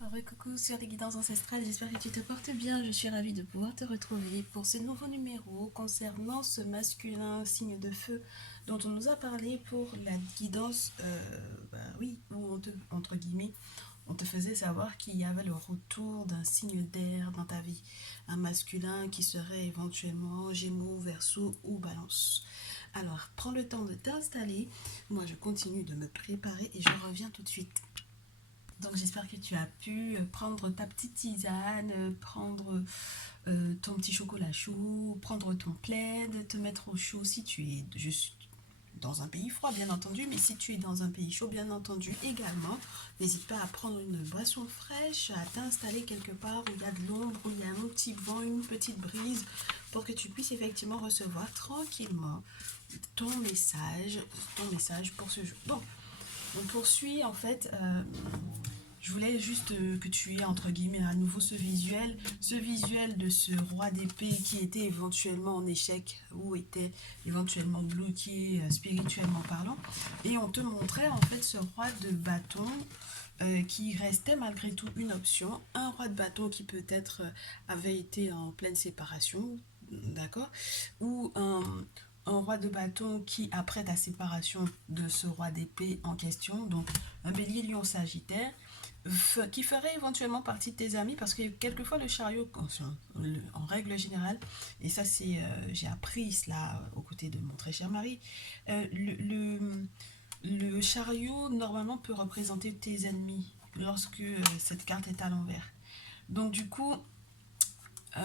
Coucou sur les guidances ancestrales, j'espère que tu te portes bien. Je suis ravie de pouvoir te retrouver pour ce nouveau numéro concernant ce masculin signe de feu dont on nous a parlé pour la guidance, oui, où entre guillemets, on te faisait savoir qu'il y avait le retour d'un signe d'air dans ta vie. Un masculin qui serait éventuellement Gémeaux, Verseau ou Balance. Alors, prends le temps de t'installer. Moi, je continue de me préparer et je reviens tout de suite. Donc j'espère que tu as pu prendre ta petite tisane, prendre ton petit chocolat chaud, prendre ton plaid, te mettre au chaud si tu es juste dans un pays froid bien entendu, mais si tu es dans un pays chaud bien entendu également, n'hésite pas à prendre une boisson fraîche, à t'installer quelque part où il y a de l'ombre, où il y a un petit vent, une petite brise, pour que tu puisses effectivement recevoir tranquillement ton message pour ce jour. Donc, on poursuit en fait. Je voulais juste que tu aies entre guillemets à nouveau ce visuel de ce roi d'épée qui était éventuellement en échec ou était éventuellement bloqué spirituellement parlant. Et on te montrait en fait ce roi de bâton qui restait malgré tout une option. Un roi de bâton qui peut-être avait été en pleine séparation, d'accord, ou un roi de bâton qui, après ta séparation de ce roi d'épée en question, donc un bélier lion sagittaire, qui ferait éventuellement partie de tes amis parce que quelquefois le chariot, en règle générale, et ça c'est, j'ai appris cela aux côtés de mon très cher mari, euh, le, le, le chariot normalement peut représenter tes ennemis lorsque cette carte est à l'envers. Donc du coup,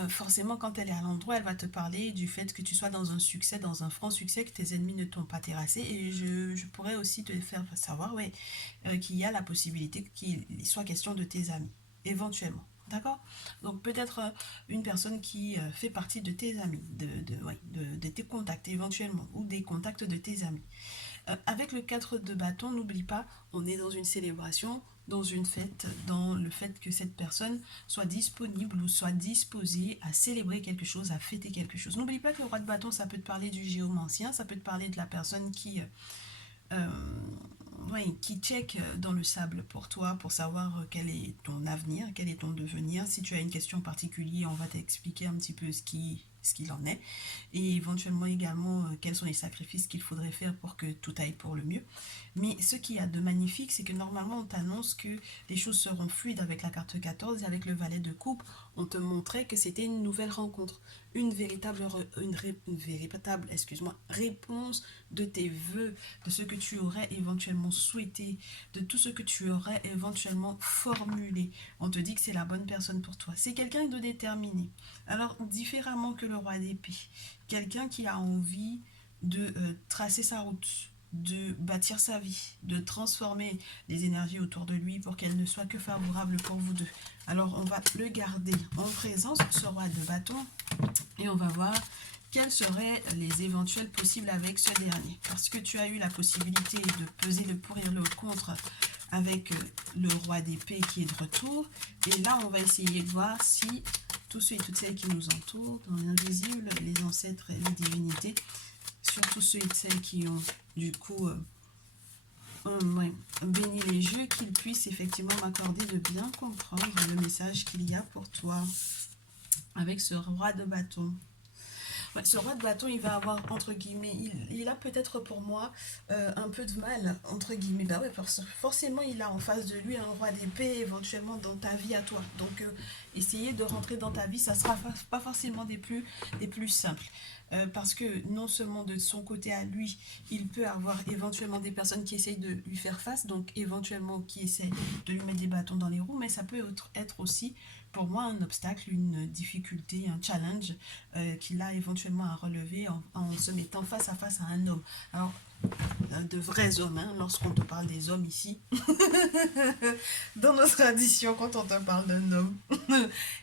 forcément, quand elle est à l'endroit, elle va te parler du fait que tu sois dans un succès, dans un franc succès, que tes ennemis ne t'ont pas terrassé. Et je pourrais aussi te faire savoir, ouais, qu'il y a la possibilité qu'il soit question de tes amis, éventuellement. D'accord. Donc peut-être une personne qui fait partie de tes amis, ouais, de tes contacts éventuellement, ou des contacts de tes amis. Avec le 4 de bâton, n'oublie pas, on est dans une célébration, dans une fête, dans le fait que cette personne soit disponible ou soit disposée à célébrer quelque chose, à fêter quelque chose. N'oublie pas que le roi de bâton, ça peut te parler du géomancien, ça peut te parler de la personne euh, qui check dans le sable pour toi, pour savoir quel est ton avenir, quel est ton devenir. Si tu as une question particulière, on va t'expliquer un petit peu ce qu'il en est et éventuellement également quels sont les sacrifices qu'il faudrait faire pour que tout aille pour le mieux. Mais ce qu'il y a de magnifique, c'est que normalement on t'annonce que les choses seront fluides avec la carte 14 et avec le valet de coupe, on te montrait que c'était une nouvelle rencontre, une véritable réponse de tes vœux, de ce que tu aurais éventuellement souhaité, de tout ce que tu aurais éventuellement formulé. On te dit que c'est la bonne personne pour toi. C'est quelqu'un de déterminé. Alors, différemment que le roi d'épée, quelqu'un qui a envie de tracer sa route, de bâtir sa vie, de transformer les énergies autour de lui pour qu'elles ne soient que favorables pour vous deux. Alors, on va le garder en présence, ce roi de bâton, et on va voir quels seraient les éventuels possibles avec ce dernier. Parce que tu as eu la possibilité de peser le pour et le contre avec le roi d'épée qui est de retour. Et là, on va essayer de voir si tous ceux et toutes celles qui nous entourent, dans l'invisible, les ancêtres et les divinités, surtout ceux et celles qui ont du coup ouais, béni les jeux, qu'ils puissent effectivement m'accorder de bien comprendre le message qu'il y a pour toi avec ce roi de bâton. Ouais, ce roi de bâton, il va avoir, entre guillemets, il a peut-être pour moi un peu de mal, entre guillemets. Bah ouais, forcément, il a en face de lui un roi d'épée, éventuellement dans ta vie à toi. Donc, essayer de rentrer dans ta vie, ça sera pas forcément des plus simples. Parce que non seulement de son côté à lui, il peut avoir éventuellement des personnes qui essayent de lui faire face, donc éventuellement qui essayent de lui mettre des bâtons dans les roues, mais ça peut être aussi pour moi un obstacle, une difficulté, un challenge qu'il a éventuellement à relever en se mettant face à face à un homme. Alors, de vrais hommes, hein, lorsqu'on te parle des hommes ici, dans nos traditions, quand on te parle d'un homme,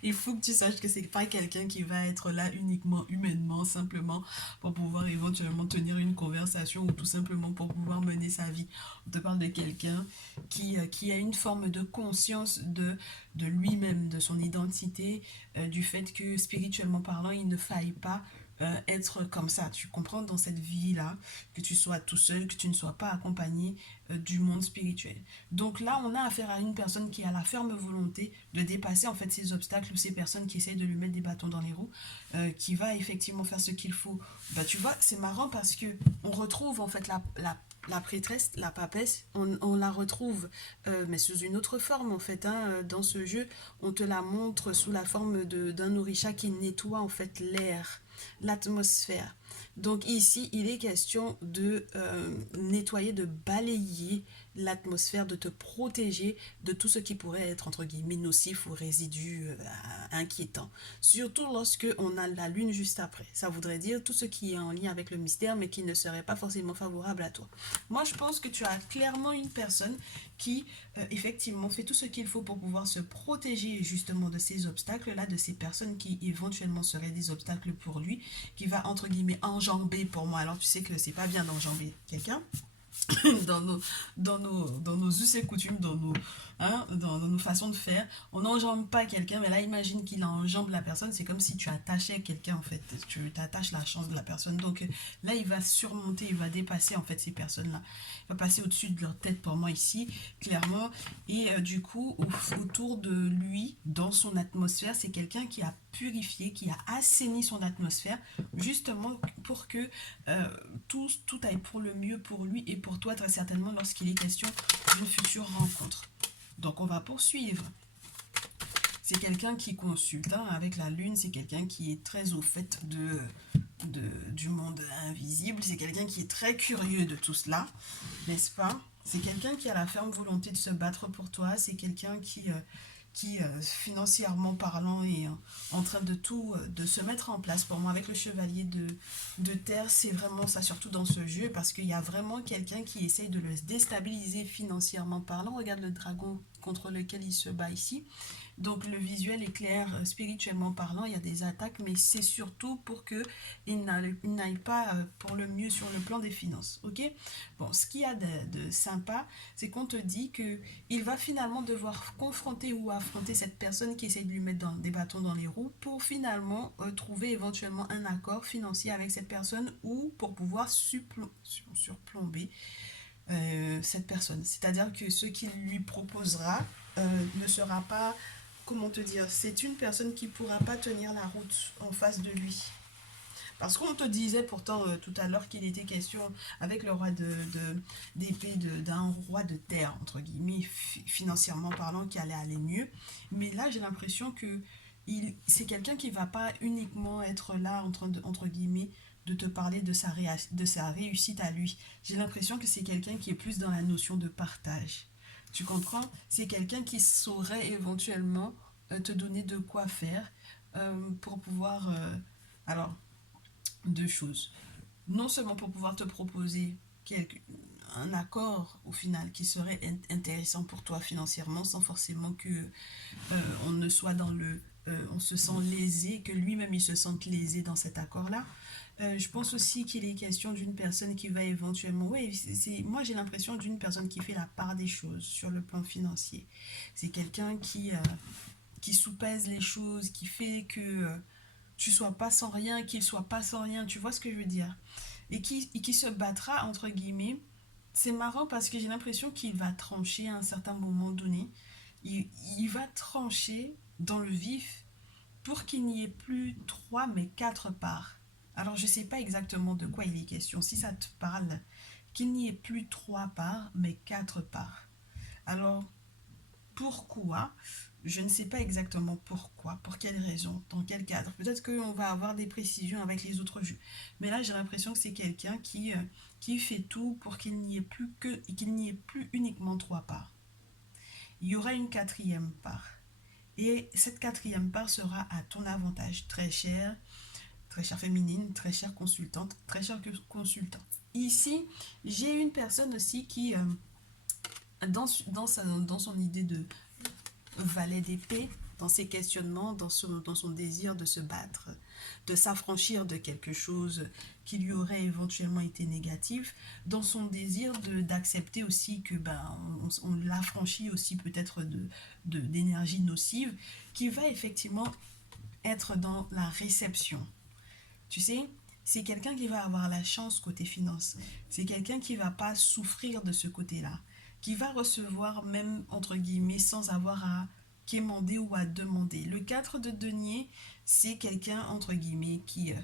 il faut que tu saches que c'est pas quelqu'un qui va être là uniquement humainement, simplement pour pouvoir éventuellement tenir une conversation ou tout simplement pour pouvoir mener sa vie. On te parle de quelqu'un qui a une forme de conscience de lui-même, de son identité, du fait que spirituellement parlant, il ne faille pas être comme ça, tu comprends, dans cette vie-là, que tu sois tout seul, que tu ne sois pas accompagné du monde spirituel. Donc là, on a affaire à une personne qui a la ferme volonté de dépasser en fait ces obstacles ou ces personnes qui essayent de lui mettre des bâtons dans les roues, qui va effectivement faire ce qu'il faut. Bah tu vois, c'est marrant parce que on retrouve en fait la prêtresse, la papesse, on la retrouve, mais sous une autre forme en fait. Hein, dans ce jeu, on te la montre sous la forme d'un orisha qui nettoie en fait l'air, l'atmosphère. Donc ici, il est question de nettoyer, de balayer l'atmosphère, de te protéger de tout ce qui pourrait être entre guillemets nocif ou résidu inquiétant. Surtout lorsque on a la lune juste après. Ça voudrait dire tout ce qui est en lien avec le mystère, mais qui ne serait pas forcément favorable à toi. Moi, je pense que tu as clairement une personne qui, effectivement, fait tout ce qu'il faut pour pouvoir se protéger justement de ces obstacles-là, de ces personnes qui éventuellement seraient des obstacles pour lui, qui va, entre guillemets, enjamber pour moi. Alors, tu sais que c'est pas bien d'enjamber quelqu'un, dans nos us et coutumes, dans nos façons de faire. On n'enjambe pas quelqu'un, mais là, imagine qu'il enjambe la personne. C'est comme si tu attachais quelqu'un, en fait. Tu t'attaches la chance de la personne. Donc là, il va surmonter, il va dépasser, en fait, ces personnes-là. Il va passer au-dessus de leur tête, pour moi, ici, clairement. Et du coup, autour de lui, dans son atmosphère, c'est quelqu'un qui a purifié, qui a assaini son atmosphère, justement pour que tout aille pour le mieux pour lui et pour toi, très certainement, lorsqu'il est question d'une future rencontre. Donc, on va poursuivre. C'est quelqu'un qui consulte, hein, avec la lune, c'est quelqu'un qui est très au fait du monde invisible, c'est quelqu'un qui est très curieux de tout cela, n'est-ce pas? C'est quelqu'un qui a la ferme volonté de se battre pour toi, c'est quelqu'un qui financièrement parlant, est en train de tout, de se mettre en place. Pour moi, avec le chevalier de terre, c'est vraiment ça, surtout dans ce jeu, parce qu'il y a vraiment quelqu'un qui essaye de le déstabiliser financièrement parlant. Regarde le dragon contre lequel il se bat ici. Donc le visuel est clair, spirituellement parlant, il y a des attaques, mais c'est surtout pour qu'il n'aille pas pour le mieux sur le plan des finances. Ok. Bon, ce qu'il y a de sympa, c'est qu'on te dit que il va finalement devoir confronter ou affronter cette personne qui essaie de lui mettre des bâtons dans les roues pour finalement trouver éventuellement un accord financier avec cette personne ou pour pouvoir surplomber cette personne. C'est-à-dire que ce qu'il lui proposera ne sera pas, comment te dire, c'est une personne qui ne pourra pas tenir la route en face de lui. Parce qu'on te disait pourtant tout à l'heure qu'il était question avec le roi d'épée d'un roi de terre, entre guillemets, financièrement parlant, qui allait aller mieux. Mais là, j'ai l'impression que c'est quelqu'un qui ne va pas uniquement être là, entre guillemets, de te parler de sa réussite à lui. J'ai l'impression que c'est quelqu'un qui est plus dans la notion de partage. Tu comprends? C'est quelqu'un qui saurait éventuellement te donner de quoi faire pour pouvoir... alors, deux choses. Non seulement pour pouvoir te proposer un accord au final qui serait intéressant pour toi financièrement sans forcément que on ne soit dans on se sent lésé, que lui-même il se sente lésé dans cet accord-là. Je pense aussi qu'il est question d'une personne qui va éventuellement... Oui, moi j'ai l'impression d'une personne qui fait la part des choses sur le plan financier. C'est quelqu'un qui soupèse les choses, qui fait que tu sois pas sans rien, qu'il soit pas sans rien, tu vois ce que je veux dire. Et qui se battra, entre guillemets. C'est marrant parce que j'ai l'impression qu'il va trancher à un certain moment donné. Il va trancher dans le vif pour qu'il n'y ait plus trois mais quatre parts. Alors je ne sais pas exactement de quoi il est question. Si ça te parle, qu'il n'y ait plus trois parts mais quatre parts. Alors pourquoi? Je ne sais pas exactement pourquoi, pour quelle raison, dans quel cadre. Peut-être qu'on va avoir des précisions avec les autres jeux. Mais là, j'ai l'impression que c'est quelqu'un qui fait tout pour qu'il n'y ait qu'il n'y ait plus uniquement trois parts. Il y aura une quatrième part. Et cette quatrième part sera à ton avantage, très chère féminine, très chère consultante, très cher consultant. Ici, j'ai une personne aussi qui, dans son idée de valet d'épée, dans ses questionnements, dans son désir de se battre, de s'affranchir de quelque chose qui lui aurait éventuellement été négatif, dans son désir d'accepter aussi que on l'affranchit aussi peut-être d'énergie nocive, qui va effectivement être dans la réception. Tu sais, c'est quelqu'un qui va avoir la chance côté finance. C'est quelqu'un qui va pas souffrir de ce côté-là. Qui va recevoir même, entre guillemets, sans avoir à quémander ou à demander. Le 4 de denier, c'est quelqu'un, entre guillemets, qui,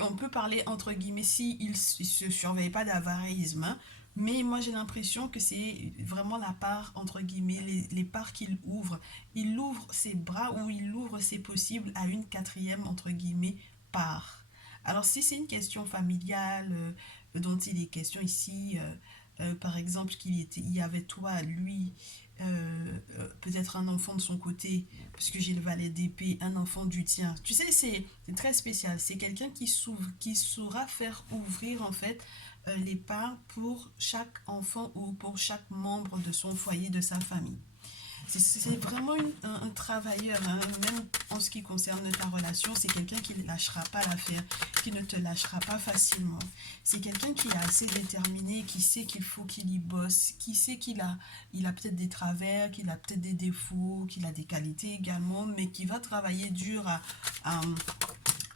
on peut parler entre guillemets si il se surveille pas d'avarisme, hein, mais moi j'ai l'impression que c'est vraiment la part entre guillemets les parts qu'il ouvre. Il ouvre ses bras ou il ouvre ses possibles à une quatrième entre guillemets part. Alors si c'est une question familiale dont il est question ici, par exemple il y avait toi, lui, peut-être un enfant de son côté, puisque j'ai le valet d'épée, un enfant du tien. Tu sais, c'est très spécial. C'est quelqu'un qui saura faire ouvrir en fait les parts pour chaque enfant ou pour chaque membre de son foyer, de sa famille. C'est vraiment un travailleur, hein, même en ce qui concerne ta relation, c'est quelqu'un qui ne lâchera pas l'affaire, qui ne te lâchera pas facilement. C'est quelqu'un qui est assez déterminé, qui sait qu'il faut qu'il y bosse, qui sait il a peut-être des travers, qu'il a peut-être des défauts, qu'il a des qualités également, mais qui va travailler dur à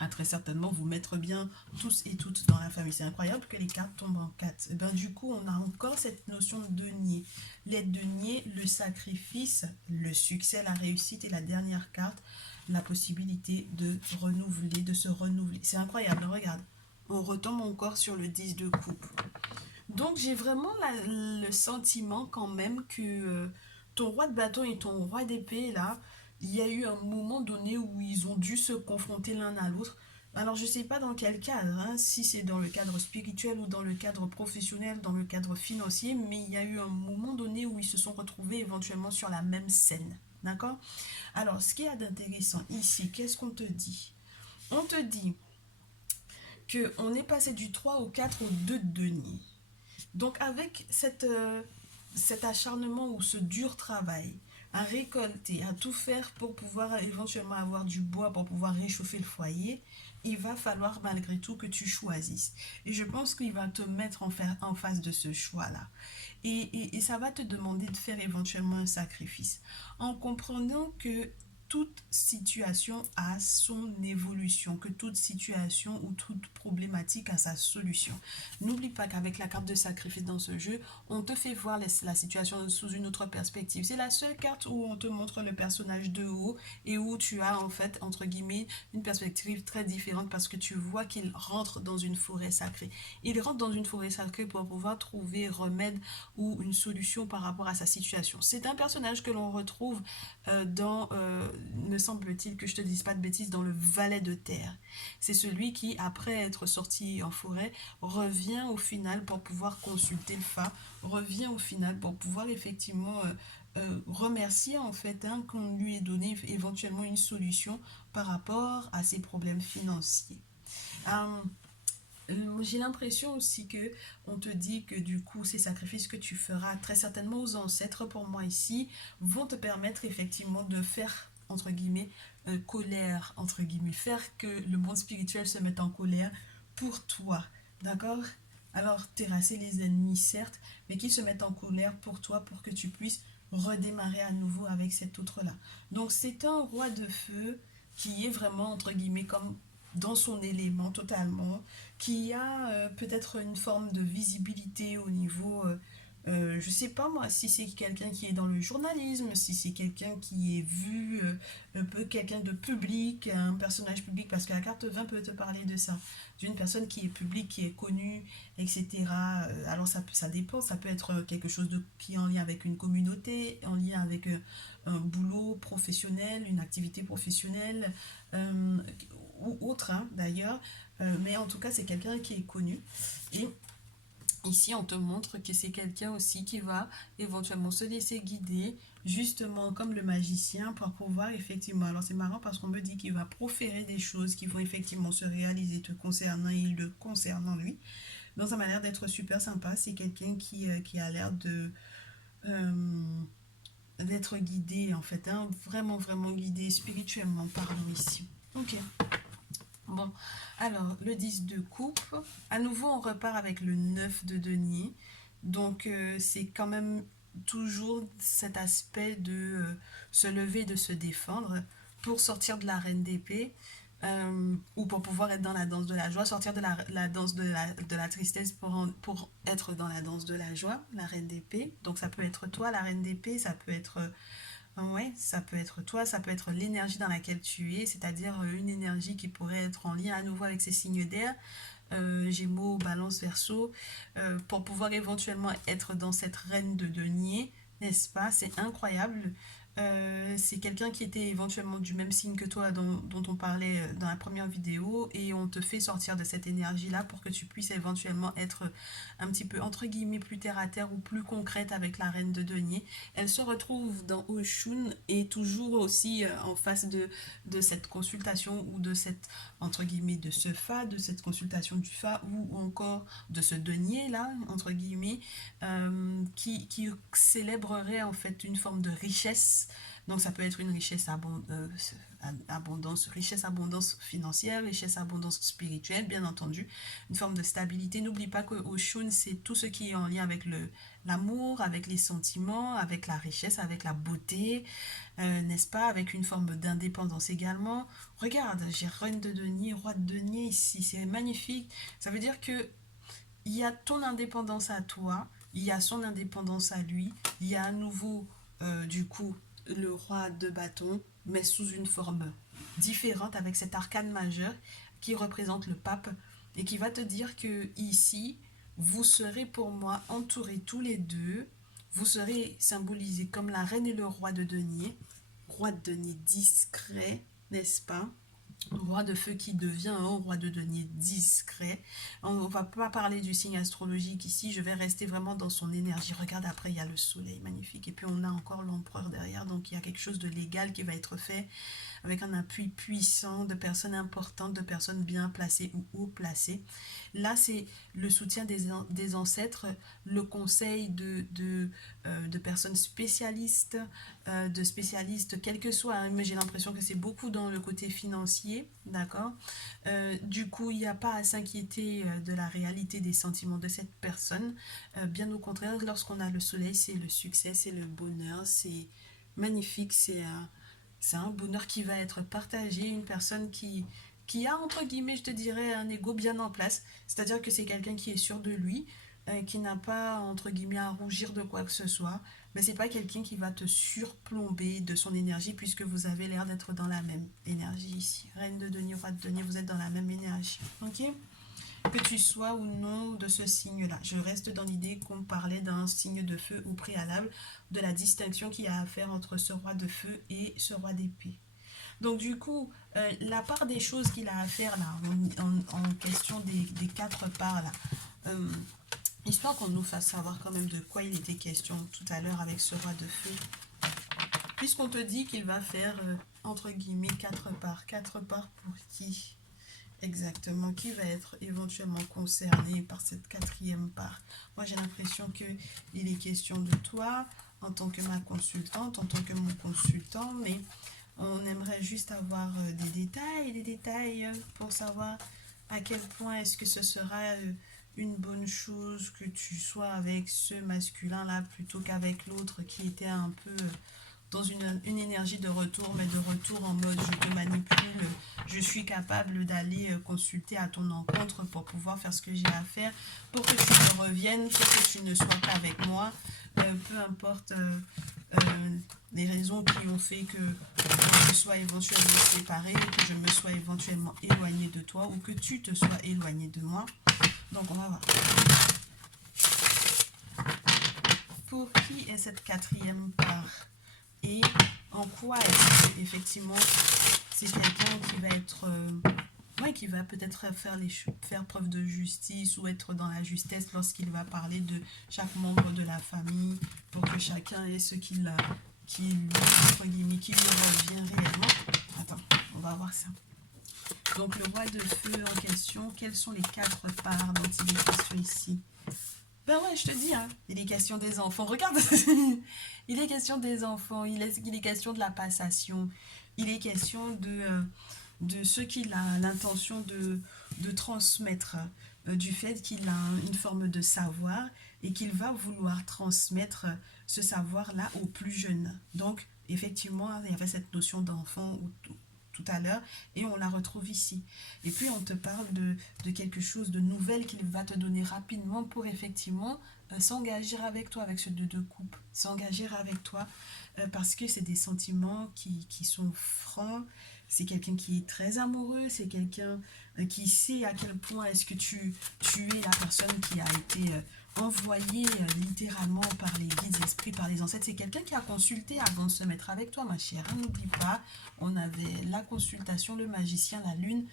très certainement vous mettre bien tous et toutes dans la famille. C'est incroyable que les cartes tombent en 4. Et ben, du coup, on a encore cette notion de denier. Les deniers, le sacrifice, le succès, la réussite et la dernière carte, la possibilité de renouveler, de se renouveler. C'est incroyable, regarde. On retombe encore sur le 10 de coupe. Donc, j'ai vraiment le sentiment quand même que ton roi de bâton et ton roi d'épée, là, il y a eu un moment donné où ils ont dû se confronter l'un à l'autre. Alors, je ne sais pas dans quel cadre, hein, si c'est dans le cadre spirituel ou dans le cadre professionnel, dans le cadre financier, mais il y a eu un moment donné où ils se sont retrouvés éventuellement sur la même scène. D'accord? Alors, ce qu'il y a d'intéressant ici, qu'est-ce qu'on te dit? On te dit qu'on est passé du 3 au 4 au 2 de denier. Donc avec cet acharnement ou ce dur travail, à récolter, à tout faire pour pouvoir éventuellement avoir du bois, pour pouvoir réchauffer le foyer, il va falloir malgré tout que tu choisisses. Et je pense qu'il va te mettre en face de ce choix-là. Et ça va te demander de faire éventuellement un sacrifice. En comprenant que toute situation a son évolution, que toute situation ou toute problématique a sa solution. N'oublie pas qu'avec la carte de sacrifice dans ce jeu, on te fait voir la situation sous une autre perspective. C'est la seule carte où on te montre le personnage de haut et où tu as en fait, entre guillemets, une perspective très différente parce que tu vois qu'il rentre dans une forêt sacrée. Il rentre dans une forêt sacrée pour pouvoir trouver remède ou une solution par rapport à sa situation. C'est un personnage que l'on retrouve me semble-t-il que je te dise pas de bêtises, dans le valet de terre. C'est celui qui, après être sorti en forêt, revient au final pour pouvoir consulter le Fa, revient au final pour pouvoir effectivement remercier en fait hein, qu'on lui ait donné éventuellement une solution par rapport à ses problèmes financiers. Euh, j'ai l'impression aussi que on te dit que du coup ces sacrifices que tu feras très certainement aux ancêtres pour moi ici vont te permettre effectivement de faire entre guillemets colère entre guillemets faire que le monde spirituel se mette en colère pour toi, d'accord? Alors terrasser les ennemis certes, mais qui se mettent en colère pour toi pour que tu puisses redémarrer à nouveau avec cet autre là. Donc c'est un roi de feu qui est vraiment entre guillemets comme dans son élément totalement, qui a peut-être une forme de visibilité au niveau, je sais pas moi, si c'est quelqu'un qui est dans le journalisme, si c'est quelqu'un qui est vu, un peu quelqu'un de public, un personnage public, parce que la carte 20 peut te parler de ça, d'une personne qui est publique, qui est connue, etc. Alors ça dépend, ça peut être quelque chose qui est en lien avec une communauté, en lien avec un boulot professionnel, une activité professionnelle, euh, ou autre hein, d'ailleurs, mais en tout cas c'est quelqu'un qui est connu. Et ici on te montre que c'est quelqu'un aussi qui va éventuellement se laisser guider, justement comme le magicien, pour pouvoir effectivement, alors c'est marrant parce qu'on me dit qu'il va proférer des choses qui vont effectivement se réaliser te concernant et le concernant lui. Donc ça m'a l'air d'être super sympa, c'est quelqu'un qui a l'air de... euh, d'être guidé en fait, hein, vraiment vraiment guidé spirituellement parlant ici. Ok. Bon, alors le 10 de coupe, à nouveau on repart avec le 9 de denier, donc c'est quand même toujours cet aspect de se lever, de se défendre pour sortir de la reine d'épée. ou pour pouvoir être dans la danse de la joie, sortir de la danse de la tristesse pour être dans la danse de la joie, la reine d'épée. Donc ça peut être toi, la reine d'épée, ça peut être ouais, ça peut être toi, ça peut être l'énergie dans laquelle tu es, c'est-à-dire une énergie qui pourrait être en lien à nouveau avec ces signes d'air, Gémeaux, Balance, Verseau, pour pouvoir éventuellement être dans cette reine de denier, n'est-ce pas? C'est incroyable. C'est quelqu'un qui était éventuellement du même signe que toi dont on parlait dans la première vidéo et on te fait sortir de cette énergie-là pour que tu puisses éventuellement être un petit peu entre guillemets plus terre à terre ou plus concrète avec la reine de denier. Elle se retrouve dans Oshun et toujours aussi en face de cette consultation ou de cette entre guillemets de ce fa, de cette consultation du fa ou encore de ce denier là entre guillemets qui célébrerait en fait une forme de richesse. Donc ça peut être une richesse abondance, richesse abondance financière, richesse abondance spirituelle, bien entendu, une forme de stabilité. N'oublie pas que Oshun, c'est tout ce qui est en lien avec l'amour, avec les sentiments, avec la richesse, avec la beauté, n'est-ce pas, avec une forme d'indépendance également. Regarde, j'ai reine de denier, roi de denier ici, c'est magnifique. Ça veut dire que il y a ton indépendance à toi, il y a son indépendance à lui, il y a à nouveau, du coup, le roi de bâton, mais sous une forme différente avec cet arcane majeur qui représente le pape et qui va te dire que ici, vous serez pour moi entourés tous les deux, vous serez symbolisés comme la reine et le roi de denier discret, n'est-ce pas? Roi de feu qui devient un roi de denier discret. On ne va pas parler du signe astrologique ici, je vais rester vraiment dans son énergie. Regarde, après, il y a le soleil, magnifique. Et puis, on a encore l'empereur derrière, donc il y a quelque chose de légal qui va être fait avec un appui puissant de personnes importantes, de personnes bien placées ou haut placées. Là, c'est le soutien des ancêtres, le conseil de personnes spécialistes, quel que soit, hein, mais j'ai l'impression que c'est beaucoup dans le côté financier, d'accord. Du coup, il n'y a pas à s'inquiéter de la réalité des sentiments de cette personne. Bien au contraire, lorsqu'on a le soleil, c'est le succès, c'est le bonheur, c'est magnifique, c'est un bonheur qui va être partagé, une personne qui a, entre guillemets, je te dirais, un ego bien en place. C'est-à-dire que c'est quelqu'un qui est sûr de lui, qui n'a pas, entre guillemets, à rougir de quoi que ce soit. Mais c'est pas quelqu'un qui va te surplomber de son énergie puisque vous avez l'air d'être dans la même énergie ici. Reine de denier, roi de denier, vous êtes dans la même énergie. Ok? Que tu sois ou non de ce signe-là. Je reste dans l'idée qu'on parlait d'un signe de feu au préalable, de la distinction qu'il y a à faire entre ce roi de feu et ce roi d'épée. Donc du coup, la part des choses qu'il a à faire là, en question des quatre parts là, euh, histoire qu'on nous fasse savoir quand même de quoi il était question tout à l'heure avec ce roi de feu, puisqu'on te dit qu'il va faire, entre guillemets, quatre parts pour qui exactement, qui va être éventuellement concerné par cette quatrième part. Moi, j'ai l'impression qu'il est question de toi en tant que ma consultante, en tant que mon consultant, mais on aimerait juste avoir des détails pour savoir à quel point est-ce que ce sera une bonne chose que tu sois avec ce masculin-là plutôt qu'avec l'autre qui était un peu dans une énergie de retour, mais de retour en mode je te manipule, je suis capable d'aller consulter à ton encontre pour pouvoir faire ce que j'ai à faire, pour que tu me reviennes, pour que tu ne sois pas avec moi, peu importe les raisons qui ont fait que je sois éventuellement séparée, que je me sois éventuellement éloignée de toi ou que tu te sois éloigné de moi. Donc on va voir. Pour qui est cette quatrième part? Et en quoi est-ce que, effectivement c'est quelqu'un qui va être ouais, qui va peut-être faire preuve de justice ou être dans la justesse lorsqu'il va parler de chaque membre de la famille pour que chacun ait ce qui lui, entre guillemets, qui lui revient réellement. Attends, on va voir ça. Donc le roi de feu en question, quelles sont les quatre parts dont il est question ici? Ben ouais, je te dis, hein, il est question des enfants. Regarde, il est question des enfants, il est question de la passation, il est question de ce qu'il a l'intention de transmettre, du fait qu'il a une forme de savoir et qu'il va vouloir transmettre ce savoir-là aux plus jeunes. Donc, effectivement, il y avait cette notion d'enfant ou tout à l'heure, et on la retrouve ici. Et puis on te parle de quelque chose de nouvel qu'il va te donner rapidement pour effectivement s'engager avec toi, avec ce deux coupe, s'engager avec toi, parce que c'est des sentiments qui sont francs, c'est quelqu'un qui est très amoureux, c'est quelqu'un qui sait à quel point est-ce que tu es la personne qui a été envoyée littéralement par les guides esprits, par les ancêtres. C'est quelqu'un qui a consulté avant de se mettre avec toi, ma chère. N'oublie pas, on avait la consultation, le magicien, la lune,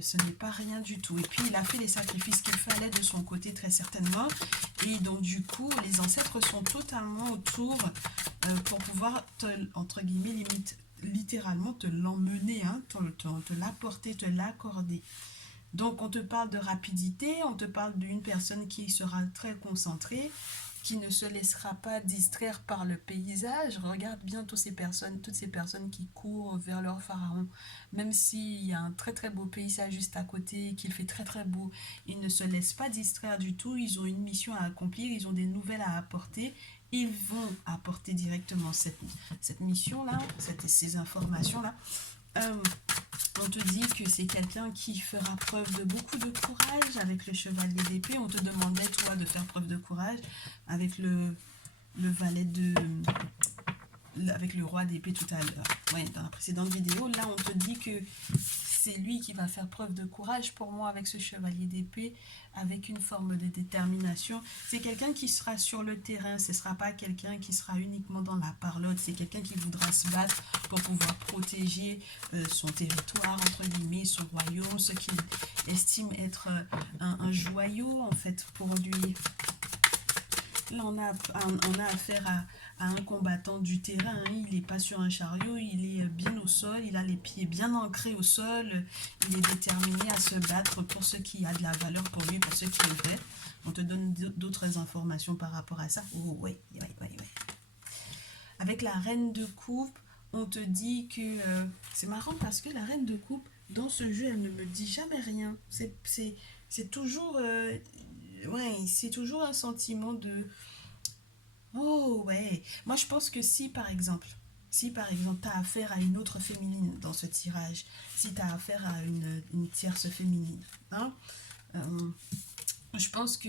ce n'est pas rien du tout. Et puis il a fait les sacrifices qu'il fallait de son côté très certainement. Et donc du coup, les ancêtres sont totalement autour pour pouvoir te, entre guillemets, limite, littéralement te l'emmener, hein, te l'apporter, te l'accorder. Donc on te parle de rapidité, on te parle d'une personne qui sera très concentrée, qui ne se laissera pas distraire par le paysage. Regarde bien toutes ces personnes qui courent vers leur pharaon. Même s'il y a un très très beau paysage juste à côté, qu'il fait très très beau, ils ne se laissent pas distraire du tout. Ils ont une mission à accomplir, ils ont des nouvelles à apporter. Ils vont apporter directement cette mission-là, ces informations-là. Euh, on te dit que c'est quelqu'un qui fera preuve de beaucoup de courage avec le chevalier d'épée. On te demandait, toi, de faire preuve de courage avec le valet de... avec le roi d'épée tout à l'heure. Ouais, dans la précédente vidéo, là, on te dit que c'est lui qui va faire preuve de courage pour moi avec ce chevalier d'épée, avec une forme de détermination. C'est quelqu'un qui sera sur le terrain, ce ne sera pas quelqu'un qui sera uniquement dans la parlotte, c'est quelqu'un qui voudra se battre pour pouvoir protéger son territoire, entre guillemets, son royaume, ce qu'il estime être un joyau, en fait, pour lui. Là, on a affaire à un combattant du terrain, hein. Il n'est pas sur un chariot, il est bien au sol, il a les pieds bien ancrés au sol, il est déterminé à se battre pour ce qui a de la valeur pour lui, pour ce qu'il fait. On te donne d'autres informations par rapport à ça. Oh, oui, oui, oui, oui. Avec la reine de coupe, on te dit que... c'est marrant parce que la reine de coupe, dans ce jeu, elle ne me dit jamais rien. C'est toujours... ouais, c'est toujours un sentiment de... Oh, ouais. Moi, je pense que si par exemple, tu as affaire à une autre féminine dans ce tirage, si tu as affaire à une tierce féminine, hein, euh, je pense que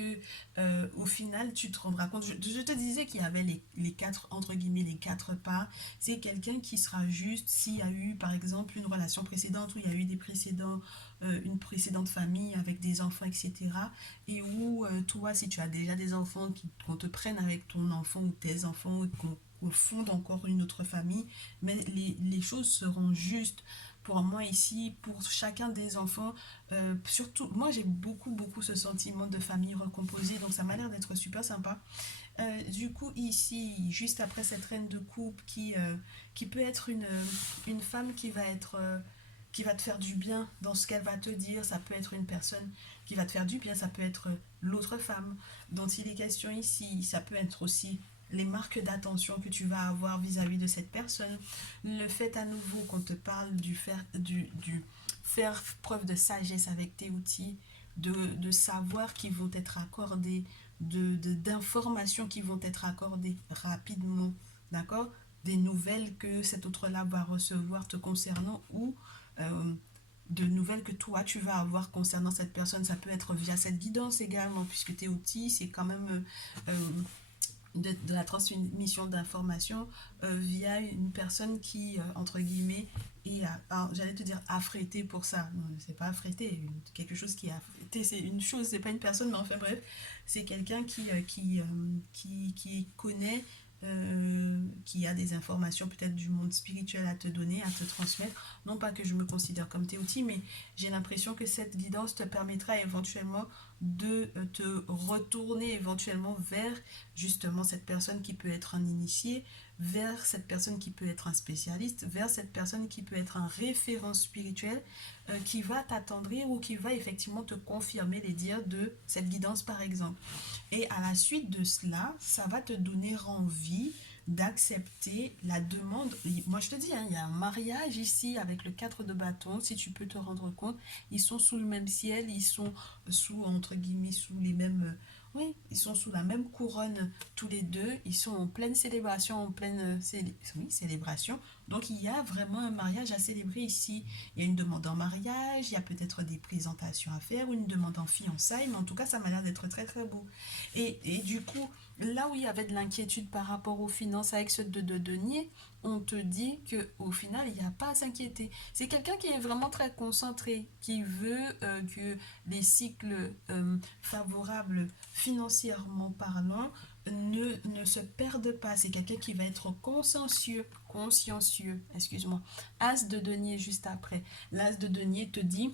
au final, tu te rendras compte. Je te disais qu'il y avait les quatre, entre guillemets, les quatre pas. C'est quelqu'un qui sera juste s'il y a eu, par exemple, une relation précédente où il y a eu des précédents, une précédente famille avec des enfants, etc. Et où toi, si tu as déjà des enfants, qu'on te prenne avec ton enfant ou tes enfants, et qu'on fonde encore une autre famille, mais les choses seront justes pour moi ici, pour chacun des enfants. Surtout, moi j'ai beaucoup ce sentiment de famille recomposée, donc ça m'a l'air d'être super sympa. Du coup, ici, juste après cette reine de coupe qui peut être une femme qui va te faire du bien dans ce qu'elle va te dire, ça peut être une personne qui va te faire du bien, ça peut être l'autre femme dont il est question ici, ça peut être aussi les marques d'attention que tu vas avoir vis-à-vis de cette personne, le fait à nouveau qu'on te parle du faire preuve de sagesse avec tes outils, de savoir qui vont être accordés, d'informations qui vont être accordées rapidement, d'accord, des nouvelles que cet autre-là va recevoir te concernant ou de nouvelles que toi tu vas avoir concernant cette personne. Ça peut être via cette guidance également, puisque tes outils, c'est quand même de la transmission d'informations via une personne qui, entre guillemets, est, j'allais te dire, affrétée pour ça. Non, c'est pas affrété, quelque chose qui est affrété, c'est une chose, c'est pas une personne, mais enfin bref, c'est quelqu'un qui connaît, qui a des informations peut-être du monde spirituel à te donner, à te transmettre. Non pas que je me considère comme tes outils, mais j'ai l'impression que cette guidance te permettra éventuellement de te retourner éventuellement vers justement cette personne qui peut être un initié, vers cette personne qui peut être un spécialiste, vers cette personne qui peut être un référent spirituel qui va t'attendrir ou qui va effectivement te confirmer les dires de cette guidance par exemple. Et à la suite de cela, ça va te donner envie d'accepter la demande. Moi je te dis, hein, il y a un mariage ici avec le 4 de bâton, si tu peux te rendre compte, ils sont sous le même ciel, ils sont sous, entre guillemets, sous les mêmes... oui, ils sont sous la même couronne tous les deux, ils sont en pleine célébration, en pleine oui, célébration, Donc, il y a vraiment un mariage à célébrer ici. Il y a une demande en mariage, il y a peut-être des présentations à faire, ou une demande en fiançailles, mais en tout cas, ça m'a l'air d'être très, très beau. Et du coup, là où il y avait de l'inquiétude par rapport aux finances avec ce de denier, on te dit que au final, il n'y a pas à s'inquiéter. C'est quelqu'un qui est vraiment très concentré, qui veut que les cycles favorables financièrement parlant ne se perdent pas. C'est quelqu'un qui va être consciencieux, excuse-moi. As de denier juste après. L'as de denier te dit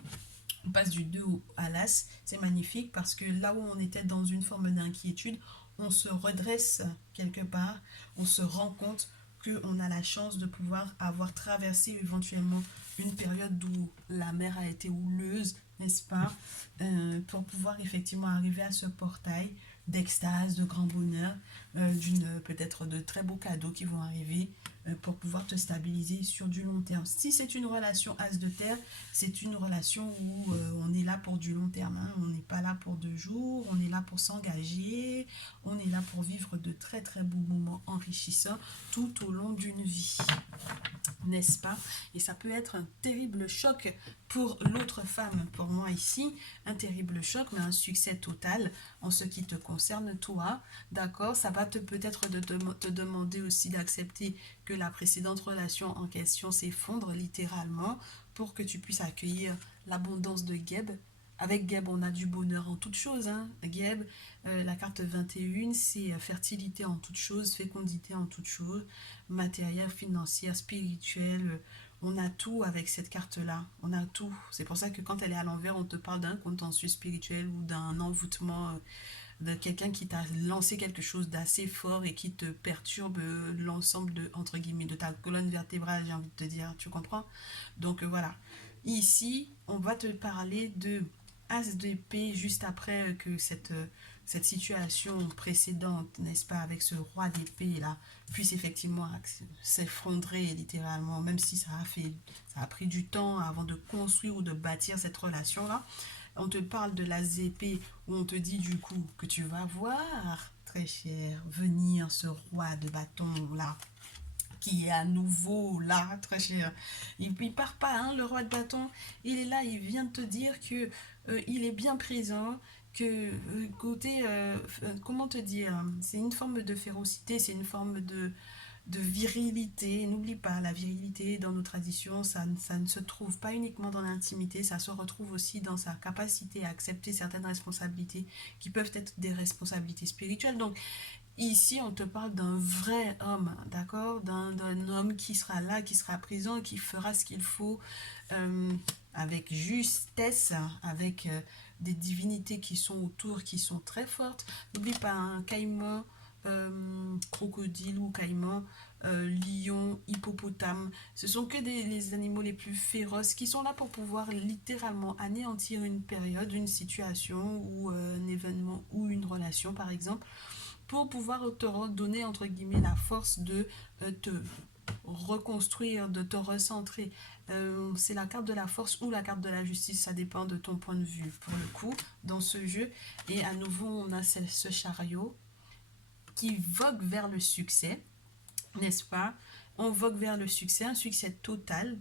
on passe du 2 à l'as, c'est magnifique parce que là où on était dans une forme d'inquiétude, on se redresse quelque part, on se rend compte qu'on a la chance de pouvoir avoir traversé éventuellement une période où la mer a été houleuse, n'est-ce pas, pour pouvoir effectivement arriver à ce portail d'extase, de grand bonheur, peut-être de très beaux cadeaux qui vont arriver pour pouvoir te stabiliser sur du long terme. Si c'est une relation as de terre, c'est une relation où on est là pour du long terme. Hein. On n'est pas là pour 2 jours, on est là pour s'engager, on est là pour vivre de très très beaux moments enrichissants tout au long d'une vie. N'est-ce pas? Et ça peut être un terrible choc pour l'autre femme, pour moi ici, un terrible choc, mais un succès total en ce qui te concerne toi, d'accord? Ça va peut-être te demander aussi d'accepter que la précédente relation en question s'effondre littéralement pour que tu puisses accueillir l'abondance de Geb. Avec Geb, on a du bonheur en toutes choses. Hein. Geb, la carte 21, c'est fertilité en toutes choses, fécondité en toutes choses, matériel, financière, spirituel. On a tout avec cette carte-là. On a tout. C'est pour ça que quand elle est à l'envers, on te parle d'un contentieux spirituel ou d'un envoûtement de quelqu'un qui t'a lancé quelque chose d'assez fort et qui te perturbe l'ensemble de, entre guillemets, de ta colonne vertébrale, j'ai envie de te dire. Tu comprends? Donc voilà. Ici, on va te parler de As d'épée juste après que cette situation précédente, n'est-ce pas, avec ce roi d'épée là, puisse effectivement s'effondrer littéralement, même si ça a pris du temps avant de construire ou de bâtir cette relation là. On te parle de la épée où on te dit du coup que tu vas voir, très cher, venir ce roi de bâton là qui est à nouveau là, très cher. Il ne part pas, hein, le roi de bâton. Il est là, il vient de te dire que il est bien présent, que côté, comment te dire, c'est une forme de férocité, c'est une forme de virilité. N'oublie pas, la virilité dans nos traditions, ça ne se trouve pas uniquement dans l'intimité, ça se retrouve aussi dans sa capacité à accepter certaines responsabilités qui peuvent être des responsabilités spirituelles. Donc, ici, on te parle d'un vrai homme, d'accord? D'un homme qui sera là, qui sera présent, qui fera ce qu'il faut euh, avec justesse, avec des divinités qui sont autour, qui sont très fortes. N'oublie pas un caïman, crocodile ou caïman, lion, hippopotame. Ce sont que les animaux les plus féroces qui sont là pour pouvoir littéralement anéantir une période, une situation ou un événement ou une relation, par exemple pour pouvoir te donner, entre guillemets, la force de te reconstruire, de te recentrer. C'est la carte de la force ou la carte de la justice, ça dépend de ton point de vue pour le coup dans ce jeu. Et à nouveau, on a ce chariot qui vogue vers le succès, n'est-ce pas? On vogue vers le succès, un succès total,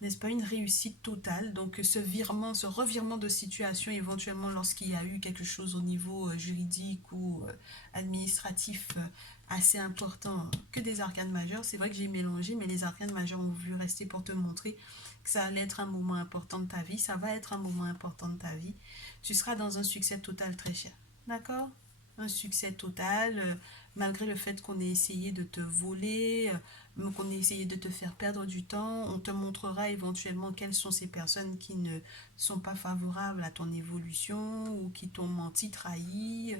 n'est-ce pas, une réussite totale. Donc ce virement, ce revirement de situation, éventuellement lorsqu'il y a eu quelque chose au niveau juridique ou administratif assez important que des arcanes majeures. C'est vrai que j'ai mélangé, mais les arcanes majeures ont voulu rester pour te montrer que ça allait être un moment important de ta vie. Ça va être un moment important de ta vie. Tu seras dans un succès total très cher. D'accord? Un succès total, malgré le fait qu'on ait essayé de te voler, qu'on ait essayé de te faire perdre du temps, on te montrera éventuellement quelles sont ces personnes qui ne sont pas favorables à ton évolution ou qui t'ont menti, trahi.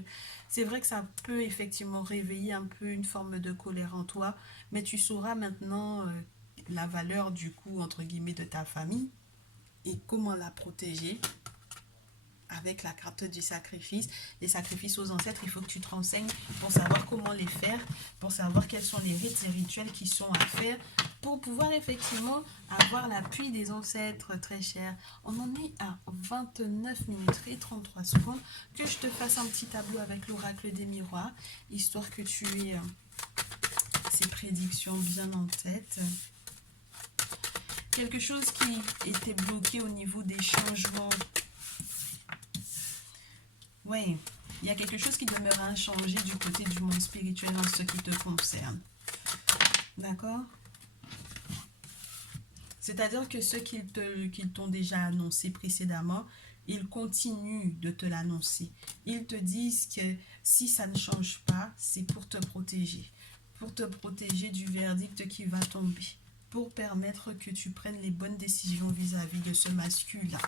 C'est vrai que ça peut effectivement réveiller un peu une forme de colère en toi, mais tu sauras maintenant la valeur du coup, entre guillemets, de ta famille et comment la protéger avec la carte du sacrifice, les sacrifices aux ancêtres, il faut que tu te renseignes pour savoir comment les faire, pour savoir quels sont les rites et rituels qui sont à faire, pour pouvoir effectivement avoir l'appui des ancêtres très chers. On en est à 29 minutes et 33 secondes, que je te fasse un petit tableau avec l'oracle des miroirs, histoire que tu aies ces prédictions bien en tête. quelque chose qui était bloqué au niveau des changements. Oui, il y a quelque chose qui demeure inchangé du côté du monde spirituel en ce qui te concerne. D'accord? C'est-à-dire que ceux qu'ils t'ont déjà annoncé précédemment, ils continuent de te l'annoncer. Ils te disent que si ça ne change pas, c'est pour te protéger. Pour te protéger du verdict qui va tomber. Pour permettre que tu prennes les bonnes décisions vis-à-vis de ce masculin.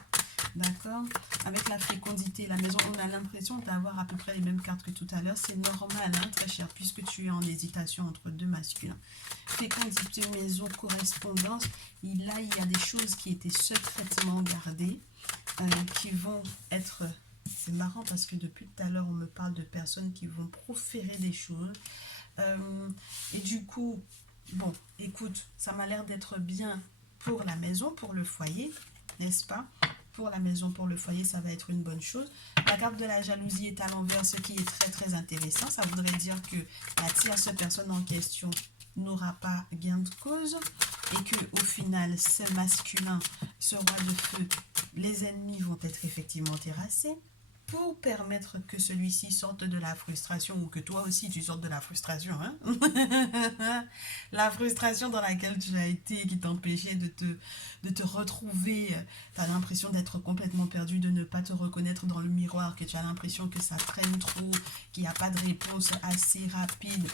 D'accord? Avec la fécondité, la maison, on a l'impression d'avoir à peu près les mêmes cartes que tout à l'heure. C'est normal, hein, très cher, puisque tu es en hésitation entre deux masculins. Fécondité, maison, correspondance. Là, il y a des choses qui étaient secrètement gardées, qui vont être... C'est marrant parce que depuis tout à l'heure, on me parle de personnes qui vont proférer des choses. Et du coup, bon, écoute, ça m'a l'air d'être bien pour la maison, pour le foyer, n'est-ce pas? Pour la maison, pour le foyer, ça va être une bonne chose. La carte de la jalousie est à l'envers, ce qui est très très intéressant. Ça voudrait dire que la tierce personne en question n'aura pas gain de cause et que au final, ce masculin, ce roi de feu, les ennemis vont être effectivement terrassés pour permettre que celui-ci sorte de la frustration ou que toi aussi tu sortes de la frustration, hein? La frustration dans laquelle tu as été qui t'empêchait de te retrouver. Tu as l'impression d'être complètement perdu, de ne pas te reconnaître dans le miroir, que tu as l'impression que ça traîne trop, qu'il n'y a pas de réponse assez rapide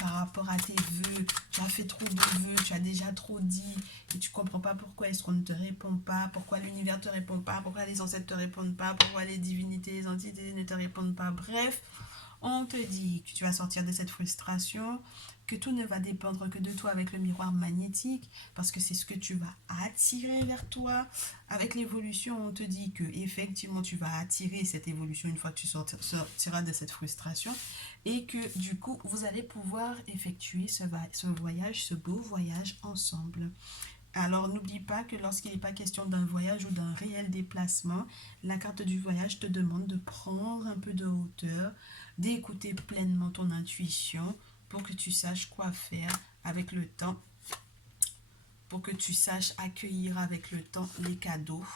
par rapport à tes vœux. Tu as fait trop de vœux, tu as déjà trop dit et tu comprends pas pourquoi est-ce qu'on ne te répond pas, pourquoi l'univers te répond pas, pourquoi les ancêtres te répondent pas, pourquoi les divinités, les entités ne te répondent pas. Bref, on te dit que tu vas sortir de cette frustration, que tout ne va dépendre que de toi avec le miroir magnétique, parce que c'est ce que tu vas attirer vers toi. Avec l'évolution, on te dit que effectivement tu vas attirer cette évolution une fois que tu sortiras de cette frustration, et que du coup, vous allez pouvoir effectuer ce voyage, ce beau voyage ensemble. Alors, n'oublie pas que lorsqu'il n'est pas question d'un voyage ou d'un réel déplacement, la carte du voyage te demande de prendre un peu de hauteur, d'écouter pleinement ton intuition pour que tu saches quoi faire avec le temps, pour que tu saches accueillir avec le temps les cadeaux,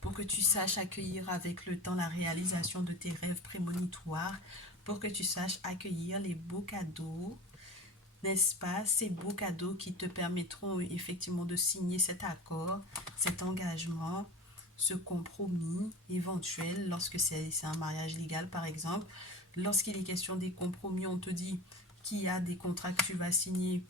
pour que tu saches accueillir avec le temps la réalisation de tes rêves prémonitoires, pour que tu saches accueillir les beaux cadeaux, n'est-ce pas, ces beaux cadeaux qui te permettront effectivement de signer cet accord, cet engagement, ce compromis éventuel lorsque c'est un mariage légal par exemple. Lorsqu'il est question des compromis, on te dit qu'il y a des contrats que tu vas signer,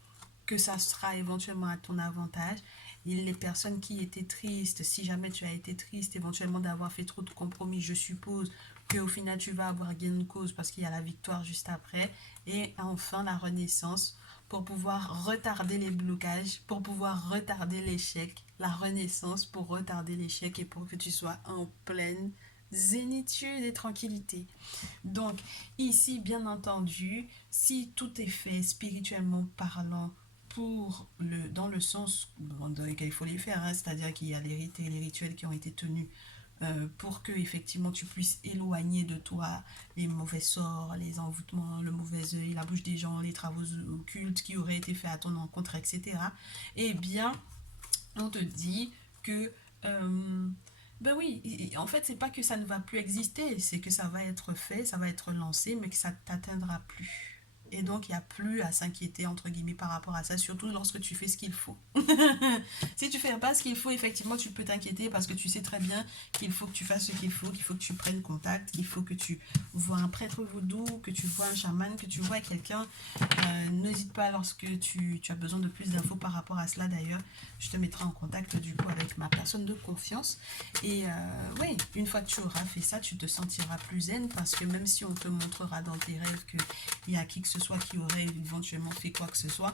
que ça sera éventuellement à ton avantage. Et les personnes qui étaient tristes, si jamais tu as été triste éventuellement d'avoir fait trop de compromis, je suppose qu'au final tu vas avoir gain de cause parce qu'il y a la victoire juste après. Et enfin la renaissance pour pouvoir retarder les blocages, pour pouvoir retarder l'échec, la renaissance pour retarder l'échec et pour que tu sois en pleine zénitude et tranquillité. Donc ici, bien entendu, si tout est fait spirituellement parlant, dans le sens dans lequel il faut les faire, hein, c'est-à-dire qu'il y a les rites et les rituels qui ont été tenus pour que effectivement tu puisses éloigner de toi les mauvais sorts, les envoûtements, le mauvais œil, la bouche des gens, les travaux occultes qui auraient été faits à ton encontre, etc. Eh bien, on te dit que ben oui, en fait, c'est pas que ça ne va plus exister, c'est que ça va être fait, ça va être lancé, mais que ça ne t'atteindra plus. Et donc, il n'y a plus à s'inquiéter, entre guillemets, par rapport à ça, surtout lorsque tu fais ce qu'il faut. Si tu fais pas ce qu'il faut, effectivement, tu peux t'inquiéter parce que tu sais très bien qu'il faut que tu fasses ce qu'il faut que tu prennes contact, qu'il faut que tu vois un prêtre vaudou, que tu vois un chaman, que tu vois quelqu'un. N'hésite pas lorsque tu as besoin de plus d'infos par rapport à cela, d'ailleurs. Je te mettrai en contact, du coup, avec ma personne de confiance. Et oui, une fois que tu auras fait ça, tu te sentiras plus zen parce que même si on te montrera dans tes rêves qu'il y a qui que ce soit qui aurait éventuellement fait quoi que ce soit,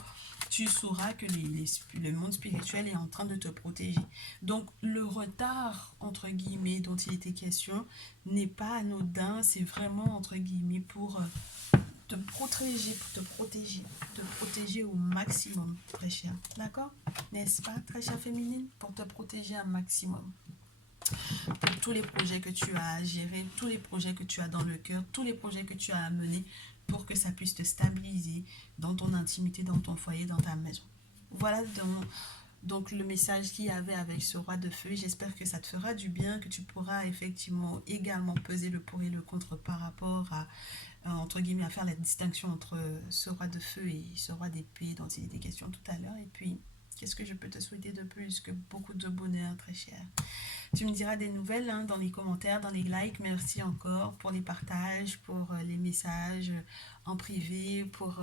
tu sauras que le monde spirituel est en train de te protéger. Donc le retard, entre guillemets, dont il était question, n'est pas anodin, c'est vraiment, entre guillemets, pour te protéger au maximum, très cher. D'accord? N'est-ce pas, très chère féminine? Pour te protéger un maximum. Pour tous les projets que tu as à gérer, tous les projets que tu as dans le cœur, tous les projets que tu as à mener, pour que ça puisse te stabiliser dans ton intimité, dans ton foyer, dans ta maison. Voilà donc le message qu'il y avait avec ce roi de feu. J'espère que ça te fera du bien, que tu pourras effectivement également peser le pour et le contre par rapport à, entre guillemets, à faire la distinction entre ce roi de feu et ce roi d'épée dont il était question tout à l'heure. Et puis, qu'est-ce que je peux te souhaiter de plus que beaucoup de bonheur, très cher. Tu me diras des nouvelles hein, dans les commentaires, dans les likes. Merci encore pour les partages, pour les messages en privé, pour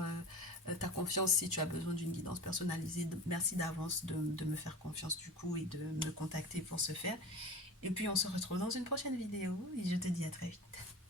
ta confiance si tu as besoin d'une guidance personnalisée. Merci d'avance de me faire confiance du coup et de me contacter pour ce faire. Et puis on se retrouve dans une prochaine vidéo et je te dis à très vite.